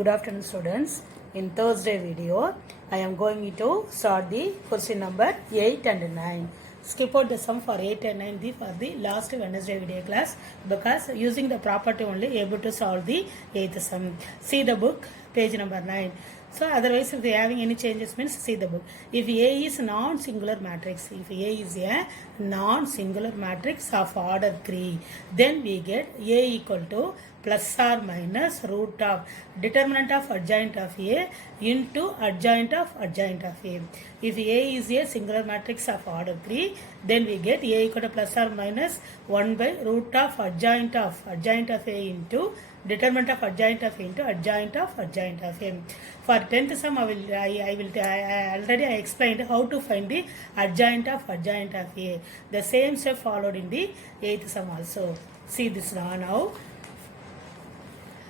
Good afternoon, students. In Thursday video, I am going to start the question number 8 and 9. Skip out the sum for 8 and 9 for the last Wednesday video class because using the property only able to solve the 8th sum. See the book, page number 9. So otherwise if we are having any changes means see the book. If A is non-singular matrix, if A is a non-singular matrix of order 3, then we get A equal to plus or minus root of determinant of adjoint of A into adjoint of A. If A is a singular matrix of order 3, then we get A equal to plus or minus 1 by root of adjoint of A into determinant of adjoint of A into adjoint of A. For 10th sum, I already explained how to find the adjoint of A. The same step followed in the 8th sum also. See this now.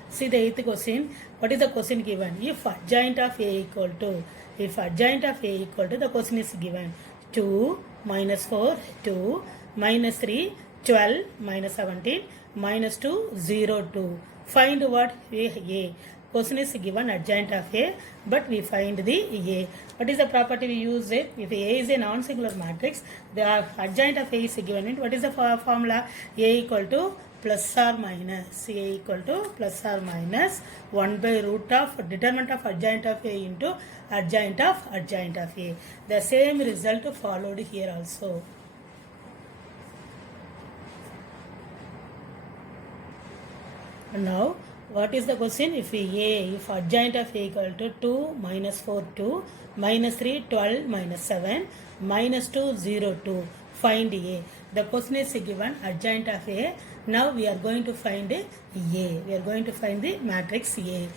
See the 8th question. What is the question given? If adjoint of A equal to, the question is given 2, minus 4, 2, minus 3, 12, minus 17, minus 2, 0, 2. Find what? A. Question is given adjoint of A, but we find the A. What is the property we use? If A is a non-singular matrix, the adjoint of A is given. What is the formula? A equal to plus or minus. A equal to plus or minus 1 by root of determinant of adjoint of A into adjoint of A. The same result followed here also. Now, what is the question? If adjoint of A equal to 2, minus 4, 2, minus 3, 12, minus 7, minus 2, 0, 2. Find A. The question is given adjoint of A. Now, we are going to find A. We are going to find the matrix A.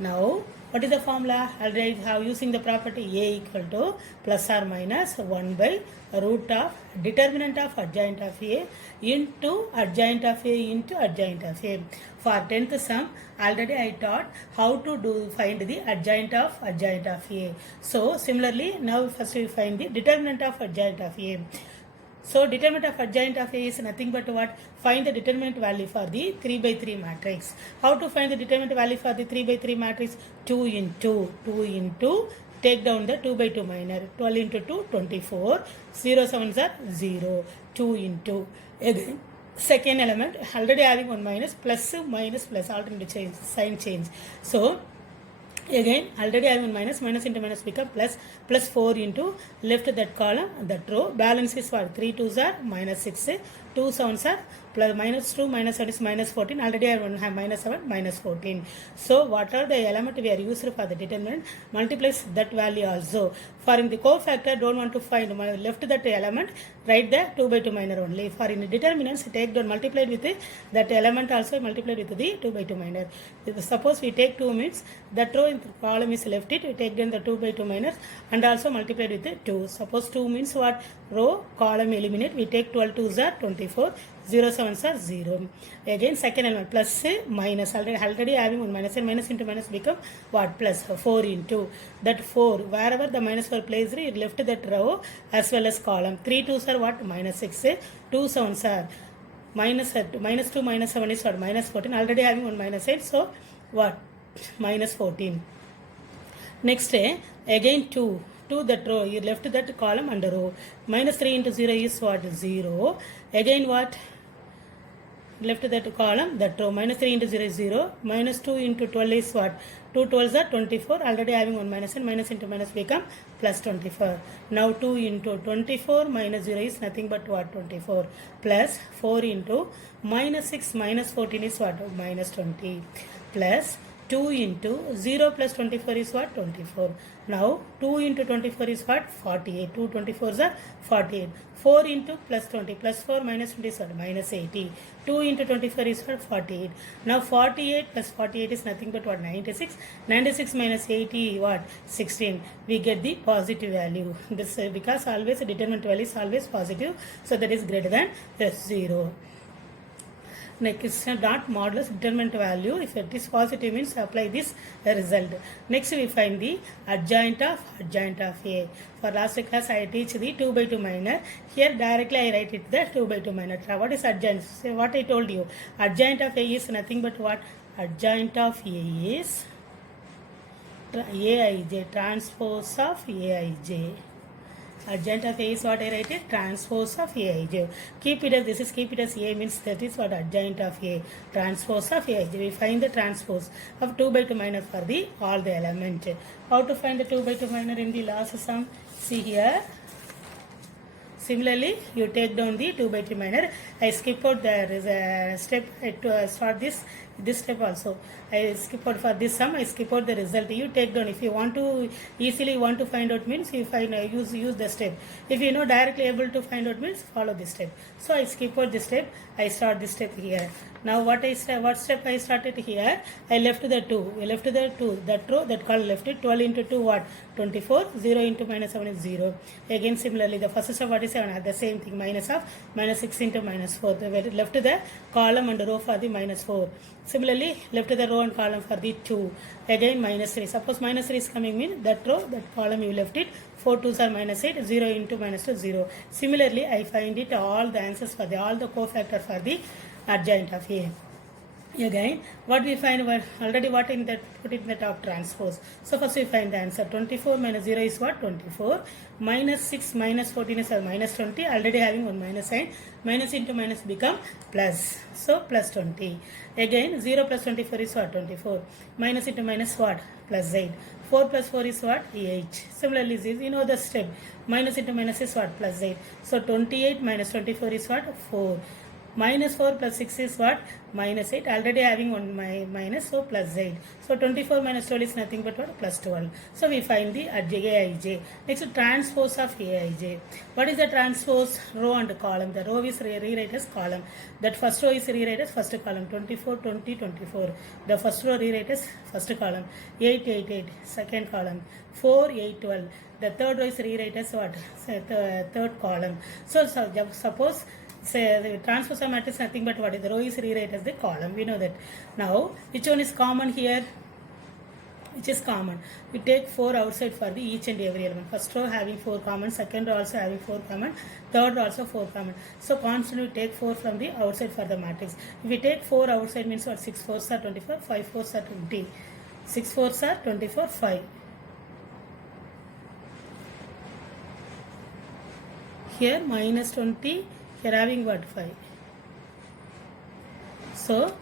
Now, what is the formula? Already have using the property A equal to plus or minus 1 by root of determinant of adjoint of A into adjoint of A into adjoint of A. For 10th sum, already I taught how to find the adjoint of A. So, similarly, now first we find the determinant of adjoint of A. So, determinant of adjoint of A is nothing but what? Find the determinant value for the 3 by 3 matrix. How to find the determinant value for the 3 by 3 matrix? 2 into, take down the 2 by 2 minor. 12 into 2, 24. 0 7s are 0. 2 into, again, second element, already having 1 minus, plus, alternate change, sign change. So, again already having minus into minus become plus 4 into left that column that row balance is what 3 2s are minus 6 2 7s are plus minus 2 minus 7 is minus 14 already I have minus 7 minus 14. So what are the element we are used for the determinant multiplies that value also. For in the cofactor don't want to find left that element write the 2 by 2 minor only. For in the determinants take down multiplied with that element also multiplied with the 2 by 2 minor. Suppose we take 2 means that row in the column is left it we take down the 2 by 2 minor and also multiplied with the 2. Suppose 2 means what? Row column eliminate we take 12 2s are 24 0 7s are 0. Again second element plus minus already having 1 minus and minus into minus become what? Plus 4 into that 4 wherever the minus 4 placed it left that row as well as column. 3 2s are what? Minus 6 2 7s are minus 2 minus 7 is what? Minus 14 already having 1 minus 8 so what? Minus 14. Next again 2 that row you left that column and row minus 3 into 0 is what? 0. Again what? Left that column that row minus 3 into 0 is 0 minus 2 into 12 is what? 2 12s are 24 already having 1 minus and minus into minus become plus 24. Now 2 into 24 minus 0 is nothing but what? 24 plus 4 into minus 6 minus 14 is what? Minus 20 plus 2 into 0 plus 24 is what? 24. Now 2 into 24 is what? 48. 2 24s are 48. 4 into plus 20 plus 4 minus 20 is what? Minus 80. 2 into 24 is what? 48. Now 48 plus 48 is nothing but what? 96. 96 minus 80 what? 16. We get the positive value. This because always the determinant value is always positive. So that is greater than 0. Next dot modulus determinant value. If it is positive means apply this result. Next we find the adjoint of A. For last class I teach the 2 by 2 minor. Here directly I write it the 2 by 2 minor. What is adjoint? So what I told you. Adjoint of A is nothing but what? Adjoint of A is Aij, transpose of Aij. Adjoint of A is what I write it? Transpose of Aij. Keep it as A means that is what adjoint of A. Transpose of Aij. We find the transpose of 2 by 2 minor for the all the element. How to find the 2 by 2 minor in the last sum? See here. Similarly, you take down the 2 by 2 minor. I skip out the step to start this step also. I skip out for this sum. I skip out the result. You take down. If you want to easily find out means you find use the step. If you know directly able to find out means follow this step. So I skip out this step. I start this step here. Now what step I started here? I left the 2. I left the 2. That row that column left it. 12 into 2 what? 24. 0 into minus 7 is 0. Again similarly the first step what is 7? The same thing minus 6 into minus 4. Left the column and row for the minus 4. Similarly left the row and column for the 2. Again minus 3. Suppose minus 3 is coming mean that row that column you left it. 4 2s are minus 8. 0 into minus 2 0. Similarly I find it all the answers for all the cofactor for the adjoint of A. Again, what we find already what in that put it in the top transpose. So first we find the answer. 24 minus 0 is what? 24. Minus 6 minus 14 is minus 20. Already having one minus sign. Minus into minus become plus. So plus 20. Again 0 plus 24 is what? 24. Minus into minus what? Plus 8. 4 plus 4 is what? 8. Similarly, you know the step. Minus into minus is what? Plus 8. So 28 minus 24 is what? 4. Minus 4 plus 6 is what? Minus 8. Already having one minus, so plus 8. So 24 minus 12 is nothing but what? Plus 12. So we find the Aij. Next, transpose of Aij. What is the transpose? Row and column. The row is rewrite as column. That first row is rewrite as first column. 24, 20, 24. The first row rewrite as first column. 8, 8, 8. Second column. 4, 8, 12. The third row is rewrite as what? Third column. So suppose say the transpose of matrix nothing but what is the row is rewrite as the column. We know that. Now which one is common here? Which is common? We take 4 outside for the each and every element. First row having 4 common, second row also having 4 common, third row also 4 common. So constantly we take 4 from the outside for the matrix. If we take 4 outside means what? 6 4s are 24, 5 4s are 20. 6 4s are 24, 5. Here minus 20. Here having what? 5. So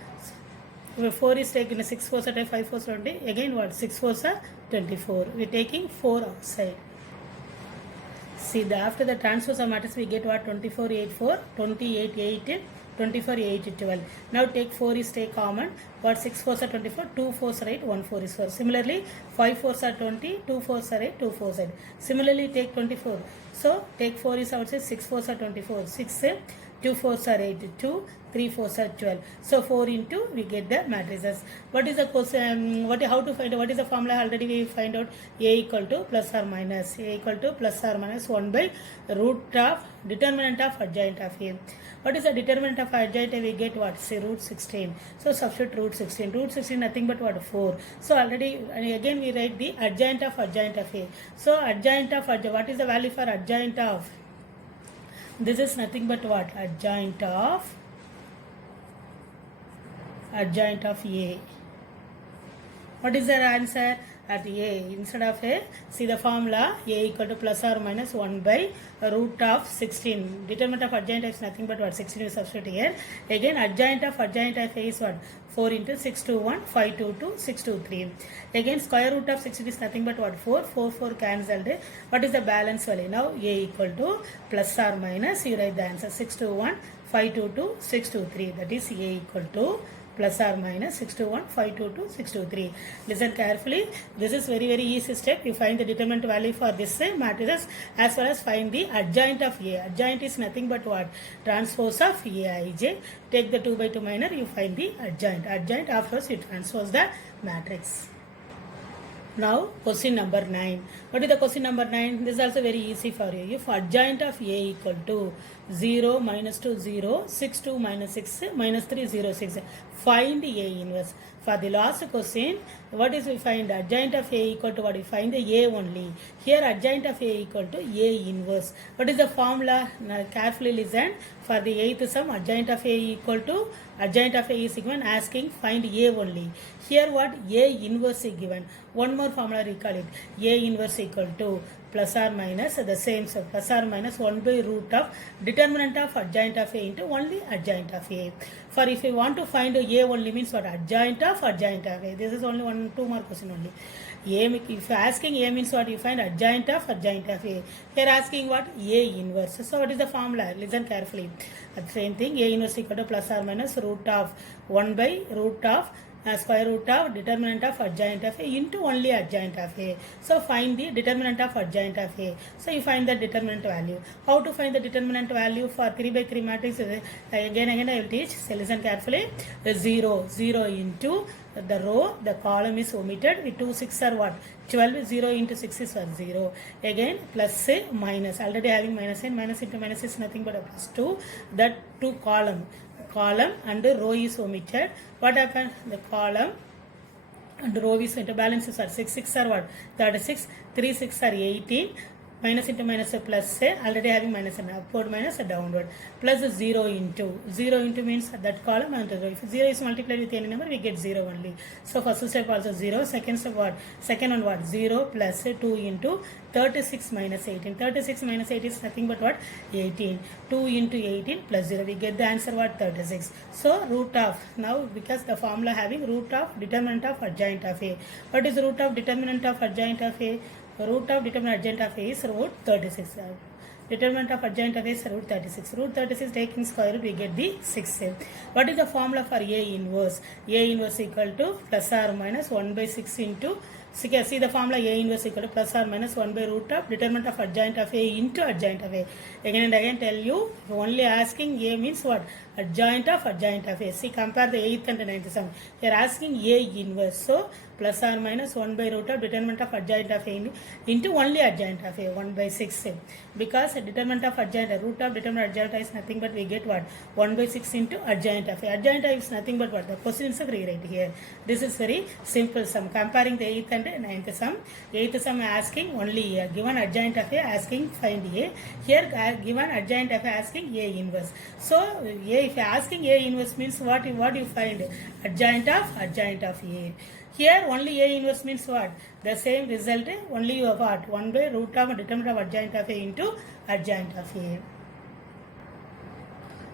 4 is taken, 6 4s are 5 4s 20. Again what? 6 4s are 24. We are taking 4 outside. See after the transpose of matrix we get what? 24 8 4, 28 8, 24 8 12. Now take 4 is take common. What? 6 4s are 24, 2 4s are 8, 1 4 is 4. Similarly 5 4s are 20, 2 4s are 8, 2 4s are 8. Similarly take 24. So take 4 is outside, 6 4s are 24, 6 2 4s are 8, 2 3 4s are 12. So 4 into we get the matrices. What is the how to find out? What is the formula? Already we find out A equal to plus or minus. A equal to plus or minus 1 by root of determinant of adjoint of A. What is the determinant of adjoint? We get what? Say root 16. So substitute root 16. Root 16 nothing but what? 4. So already again we write the adjoint of A. So adjoint of adjoint. What is the value for adjoint of? This is nothing but what? Adjoint of A. What is their answer? At A, instead of A, see the formula, A equal to plus or minus 1 by root of 16. Determinant of adjoint is nothing but what? 16 is substitute here. Again, adjoint of A is what? 4 into 6 to 1, 5 to 2, 6 to 3. Again, square root of 16 is nothing but what? 4, 4, 4 cancelled. What is the balance value? Now, A equal to plus or minus, you write the answer 6 to 1, 5 to 2, 6 to 3. That is A equal to plus or minus 6 to 1, 5 to 2, 6 to 3. Listen carefully. This is very easy step. You find the determinant value for this matrices as well as find the adjoint of A. Adjoint is nothing but what? Transpose of Aij. Take the 2 by 2 minor, you find the adjoint. Adjoint afterwards you transpose the matrix. Now question number 9. What is the question number 9? This is also very easy for you. If adjoint of A equal to 0 minus 2 0, 6 2 minus 6 minus 3 0 6. find A inverse. For the last question, what is we find? Adjoint of A equal to what? We find the A only. Here adjoint of A equal to A inverse. What is the formula? Now carefully listen. For the eighth sum, adjoint of A equal to adjoint of A is given, asking find A only. Here what? A inverse is given. One more formula recall it. A inverse equal to plus or minus the same, so plus or minus 1 by root of determinant of adjoint of A into only adjoint of A. For if you want to find A only means what? Adjoint of A. This is only 2 more question only. A, if you are asking A means what? You find adjoint of A. Here asking what? A inverse. So what is the formula? Listen carefully. The same thing, A inverse equal to plus or minus root of 1 by root of square root of determinant of adjoint of A into only adjoint of A. So find the determinant of adjoint of A. So you find the determinant value. How to find the determinant value for 3 by 3 matrix? Again I will teach. So listen carefully. 0 into the row, the column is omitted. With 2 6 are what? 12. 0 into 6 is what? 0. Again plus minus. Already having minus and minus into minus is nothing but a plus 2. That 2 column and row is omitted. What happened? The column and row is into balances are 6 6 are what? 36. 3 6 are 18. Minus into minus a plus already having minus and upward minus a downward, plus 0 into means that column and the row. If 0 is multiplied with any number, we get 0 only. So first step also 0, second step what? Second one what? 0 plus 2 into 36 minus 18. 36 minus 8 is nothing but what? 18. 2 into 18 plus 0. We get the answer what? 36. So root of, now because the formula having root of determinant of adjoint of A. What is root of determinant of adjoint of A? Root of determinant adjoint of A is root 36. Determinant of adjoint of A is root 36. Root 36 taking square root, we get the 6. What is the formula for A inverse? A inverse equal to plus or minus 1 by 6 into, see the formula A inverse equal to plus or minus 1 by root of determinant of adjoint of A into adjoint of A. Again and again tell you, only asking A means what? Adjoint of A. See, compare the 8th and the 9th sum. They are asking A inverse. So plus or minus 1 by root of determinant of adjoint of A into only adjoint of A, 1 by 6. Because determinant of adjoint, root of determinant adjoint is nothing but we get what? 1 by 6 into adjoint of A. Adjoint of is nothing but what? The question is rewrite here. This is very simple sum. Comparing the 8th and 9th sum. 8th sum asking only A. Given adjoint of A asking find A. Here given adjoint of A asking A inverse. So if you are asking A inverse means what you find? Adjoint of A. Here only A inverse means what? The same result, only you have what? 1 by root of determinant of adjoint of A into adjoint of A.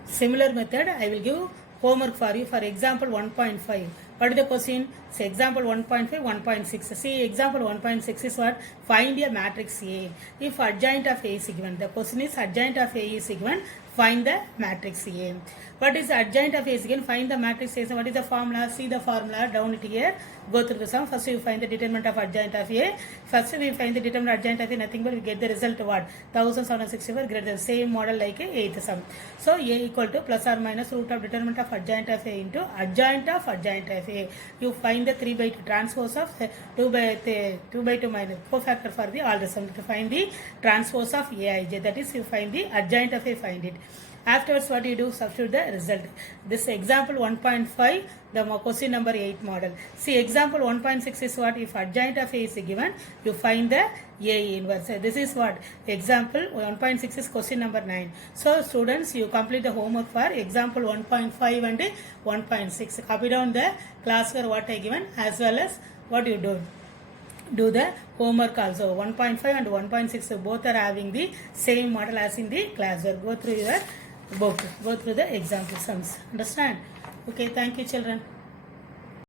Similar method I will give homework for you for example 1.5. What is the question? Say example 1.5, 1.6. See example 1.6 is what? Find a matrix A. If adjoint of A is given, the question is adjoint of A is given, find the matrix A. What is the adjoint of A is given? Find the matrix A. So what is the formula? See the formula down it here. Go through the sum. First you find the determinant of adjoint of A. First we find the determinant adjoint of A, nothing but we get the result what? 1764 greater than same model like a 8th sum. So A equal to plus or minus root of determinant of adjoint of A into adjoint of A. You find the 3 by 2 transpose of 2 by 2 minus cofactor for the all the sum. To find the transpose of Aij, that is you find the adjoint of A, find it. Afterwards what you do? Substitute the result. This example 1.5, the question number 8 model. See example 1.6 is what? If adjoint of A is given, you find the A inverse. This is what? Example 1.6 is question number 9. So students, you complete the homework for example 1.5 and 1.6. Copy down the classwork what I given as well as what you do the homework also. 1.5 and 1.6 both are having the same model as in the classwork. Go through your book, go through the example sums. Understand? Okay, thank you children.